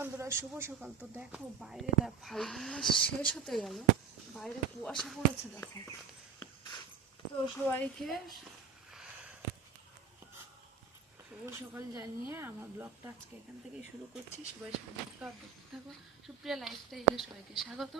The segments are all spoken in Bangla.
বন্ধুরা শুভ সকাল। তো দেখো, বাইরে দেখ, ফাল্গুন মাস শেষ হতে গেল। বাইরে কুয়াশা পড়েছে, দেখো। তো সবাইকে শুভ সকাল জানিয়ে আমার ব্লগটা আজকে এখান থেকেই শুরু করছি। সবাই সাথে দেখতে থাকো, সুপ্রিয়া লাইফস্টাইলে সবাইকে স্বাগত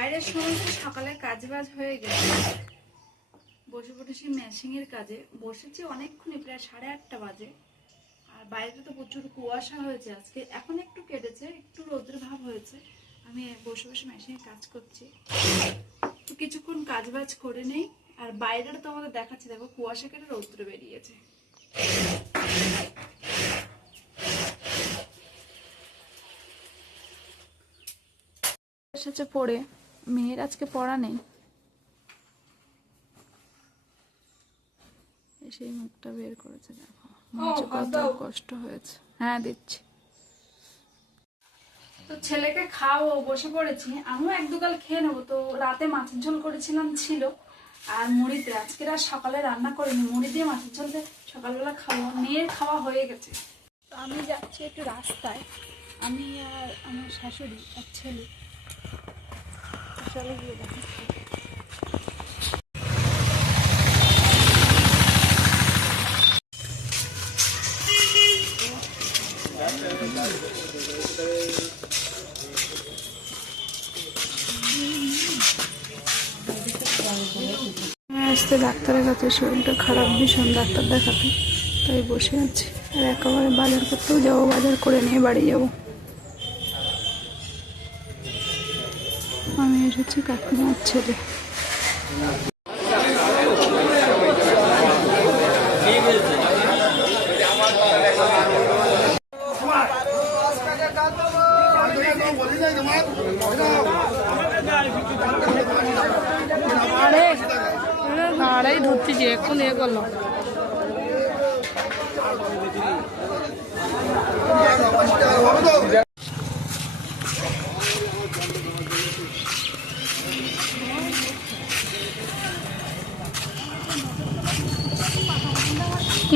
বাইরের সমস্ত সকালে কাজ বাজ হয়ে গেছে। বসে পড়েছি ম্যাশিংয়ের কাজে। বসেছি অনেকক্ষণই প্রায় সাড়ে আটটা বাজে। আর বাইরে তো প্রচুর কুয়াশা হয়েছে আজকে। এখন একটু কেটেছে, একটু রৌদ্র ভাব হয়েছে। আমি বসে বসে মেশিনে কাজ করছি। তো কিছুক্ষণ কাজ বাজ করে নেই। আর বাইরেটা তো আমাদের দেখাচ্ছি, দেখো কুয়াশা কেটে রৌদ্র বেরিয়েছে। এসেছে পড়ে। মেয়ের আজকে পড়া নেই। সেই মুখটা বের করেছে দেখো। কত কষ্ট হয়েছে। হ্যাঁ দিচ্ছি। তো ছেলেকে খাওয়াবো বসে পড়েছি। আমিও এক দুগাল খেয়ে নেব। তো রাতে মাছের ঝোল করেছিলাম ছিল। আর মুড়িতে আজকে আর সকালে রান্না করিনি। মুড়ি দিয়ে মাছের ঝোল দিয়ে সকালবেলা খাব। মেয়ের খাওয়া হয়ে গেছে। তো আমি যাচ্ছি একটু রাস্তায়। আমি আর আমার শাশুড়ি আর ছেলে। চলো গিয়ে দেখি আসতে ডাক্তারের কাছে, শরীরটা খারাপ, ভীষণ ডাক্তার দেখাতে। তাই বসে আছি। আর একেবারে বাজার করতেও যাব, বাজার করে নিয়ে বাড়ি যাব। আমি এসেছি কাকিমার ছেলে। আড়াই ধরতেছি এখন এ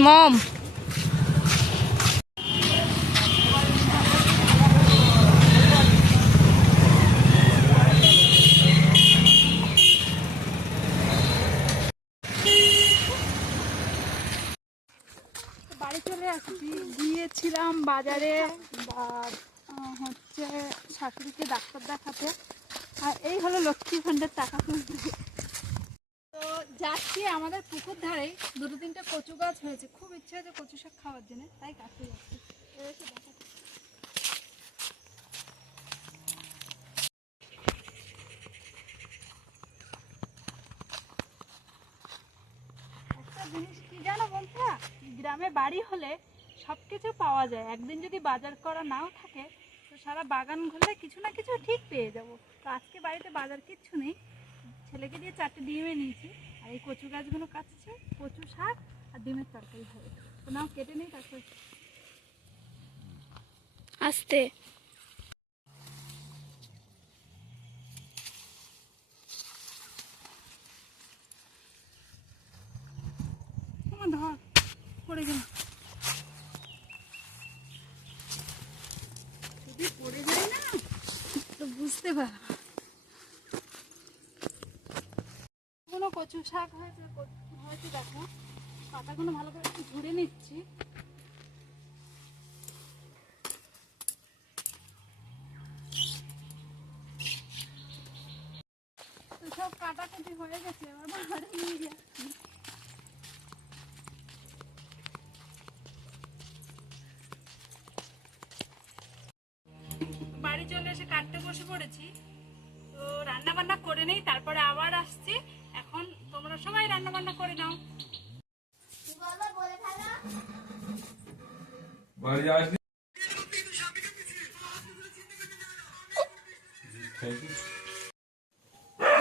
মম। বাড়ি চলে গিয়েছিলাম বাজারে হচ্ছে শাশুড়িকে ডাক্তার দেখাতে। আর এই হলো লক্ষ্মী ভাণ্ডার টাকা তুলতে। যাচ্ছি আমাদের পুকুর ধারে। দুটো তিনটে কচু গাছ হয়েছে। খুব ইচ্ছে হয়েছে কচু শাক খাওয়ার জন্য। তাই কাটতে যাচ্ছি। জিনিস কি জানো বন্ধুরা গ্রামে বাড়ি হলে সব কিছু পাওয়া যায়। একদিন যদি বাজার করা নাও থাকে, তো সারা বাগান ঘুরলে কিছু না কিছু ঠিক পেয়ে যাব। তো আজকে বাড়িতে বাজার কিচ্ছু নেই। ছেলেকে দিয়ে চারটে ডিমে নিয়েছি আর এই কচু গাছগুলো কাটছে কচু শাক আর ডিমের তরকারি হবে। নাও কেটে নেই তারপর আস্তে। ধর পড়ে গেল। যদি পড়ে যায় না তো বুঝতে পারো। কচু শাক হয়েছে হয়েছে, দেখো। পাতাগুলো ভালো করে একটু ঝুড়ে নিচ্ছি। সব কাটাকুটি হয়ে গেছে, এবার বাড়ি বাড়ি চলে এসে কাটতে বসে পড়েছি। তো রান্না বান্না করে নেই, তারপরে আবার আসছি। তোমরা সবাই রান্না বান্না করে নাও। বাড়ি আসলি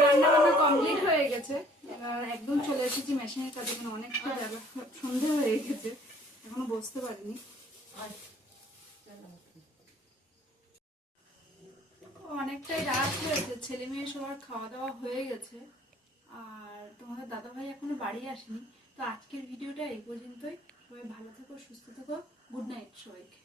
রান্না বান্না কমপ্লিট হয়ে গেছে। এবার একদম চলে এসেছি মেশিনের মানে অনেকটা সন্ধে হয়ে গেছে। এখনও বসতে পারিনি। অনেকটাই রাত হয়েছে ছেলে মেয়ে সবার খাওয়া দাওয়া হয়ে গেছে। আর তোমাদের দাদা ভাই এখনও বাড়ি আসেনি, তো আজকের ভিডিওটা এই পর্যন্তই। সবাই ভালো থেকো, সুস্থ থেকো। গুড নাইট সবাইকে।